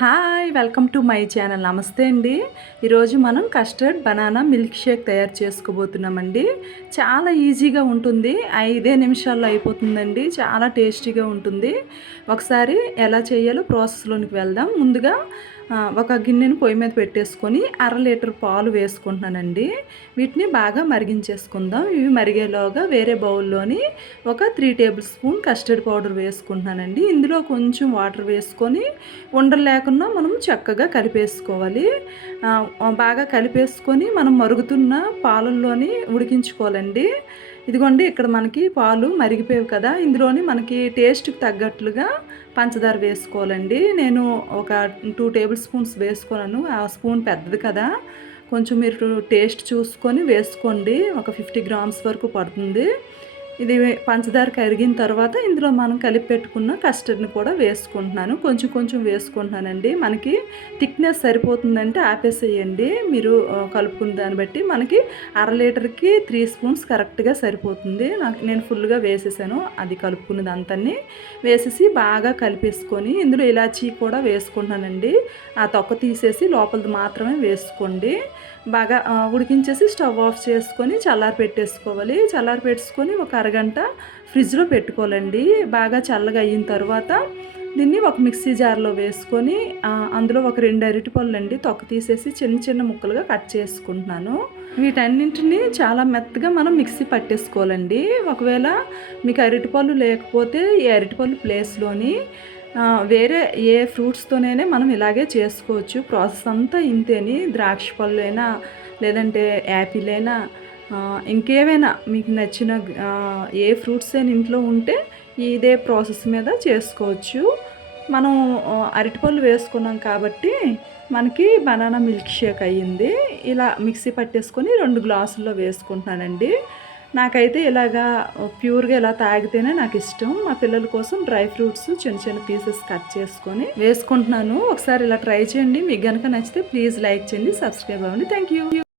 Hi welcome to my channel నమస్తే అండి. ఈరోజు మనం కస్టర్డ్ బనానా మిల్క్ షేక్ తయారు చేసుకోబోతున్నామండి. చాలా ఈజీగా ఉంటుంది. ఐదే నిమిషాల్లో అయిపోతుందండి. చాలా టేస్టీగా ఉంటుంది. ఒకసారి ఎలా చేయాలో ప్రాసెస్లోనికి వెళ్దాం. ముందుగా ఒక గిన్నెను పొయ్యి మీద పెట్టేసుకొని అర లీటర్ పాలు వేసుకుంటున్నానండి. వీటిని బాగా మరిగించేసుకుందాం. ఇవి మరిగేలోగా వేరే బౌల్లోని ఒక three table spoon custard powder వేసుకుంటున్నానండి. ఇందులో కొంచెం వాటర్ వేసుకొని ఉండలేక లేకుండా మనం చక్కగా కలిపేసుకోవాలి. బాగా కలిపేసుకొని మనం మరుగుతున్న పాలల్లోని ఉడికించుకోవాలండి. ఇదిగోండి ఇక్కడ మనకి పాలు మరిగిపోయావు కదా ఇందులోని మనకి టేస్ట్కి తగ్గట్లుగా పంచదార వేసుకోవాలండి. నేను ఒక టూ టేబుల్ స్పూన్స్ వేసుకున్నాను ఆ స్పూన్ పెద్దది కదా. కొంచెం మీరు టేస్ట్ చూసుకొని వేసుకోండి ఒక ఫిఫ్టీ గ్రామ్స్ వరకు పడుతుంది. ఇది పంచదార కరిగిన తర్వాత ఇందులో మనం కలిపి పెట్టుకున్న కస్టర్డ్ని కూడా వేసుకుంటున్నాను. కొంచెం కొంచెం వేసుకుంటున్నానండి. మనకి థిక్నెస్ సరిపోతుందంటే ఆపేసేయండి. మీరు కలుపుకున్న దాన్ని బట్టి మనకి అర లీటర్కి త్రీ స్పూన్స్ కరెక్ట్గా సరిపోతుంది. నాకు నేను ఫుల్గా వేసేసాను. అది కలుపుకున్నది అంతని వేసేసి బాగా కలిపేసుకొని ఇందులో ఇలాచీ కూడా వేసుకుంటున్నానండి. ఆ తొక్క తీసేసి లోపలిది మాత్రమే వేసుకోండి. బాగా ఉడికించేసి స్టవ్ ఆఫ్ చేసుకొని చల్లారి పెట్టేసుకోవాలి చల్లారి పెట్టుకొని ఒక అర అరగంట ఫ్రిడ్జ్లో పెట్టుకోవాలండి. బాగా చల్లగా అయిన తర్వాత దీన్ని ఒక మిక్సీ జార్లో వేసుకొని అందులో ఒక రెండు అరటి పళ్ళు అండి తొక్క తీసేసి చిన్న చిన్న ముక్కలుగా కట్ చేసుకుంటున్నాను. వీటన్నింటినీ చాలా మెత్తగా మనం మిక్సీ పట్టేసుకోవాలండి. ఒకవేళ మీకు అరటిపళ్ళు లేకపోతే ఈ అరటిపళ్ళు ప్లేస్లోని వేరే ఏ ఫ్రూట్స్తోనైనా మనం ఇలాగే చేసుకోవచ్చు. ప్రాసెస్ అంతా ఇంతేని. ద్రాక్ష పళ్ళు అయినా లేదంటే యాపిల్ అయినా ఇంకేమైనా మీకు నచ్చిన ఏ ఫ్రూట్స్ అయినా ఇంట్లో ఉంటే ఇదే ప్రాసెస్ మీద చేసుకోవచ్చు. మనం అరటిపళ్ళు వేసుకున్నాం కాబట్టి మనకి బనానా మిల్క్ షేక్ అయ్యింది. ఇలా మిక్సీ పట్టేసుకొని రెండు గ్లాసుల్లో వేసుకుంటున్నానండి. నాకైతే ఇలాగా ప్యూర్గా ఇలా తాగితేనే నాకు ఇష్టం. మా పిల్లల కోసం డ్రై ఫ్రూట్స్ చిన్న చిన్న పీసెస్ కట్ చేసుకొని వేసుకుంటున్నాను. ఒకసారి ఇలా ట్రై చేయండి. మీకు కనుక నచ్చితే ప్లీజ్ లైక్ చేయండి సబ్స్క్రైబ్ అవ్వండి. Thank you.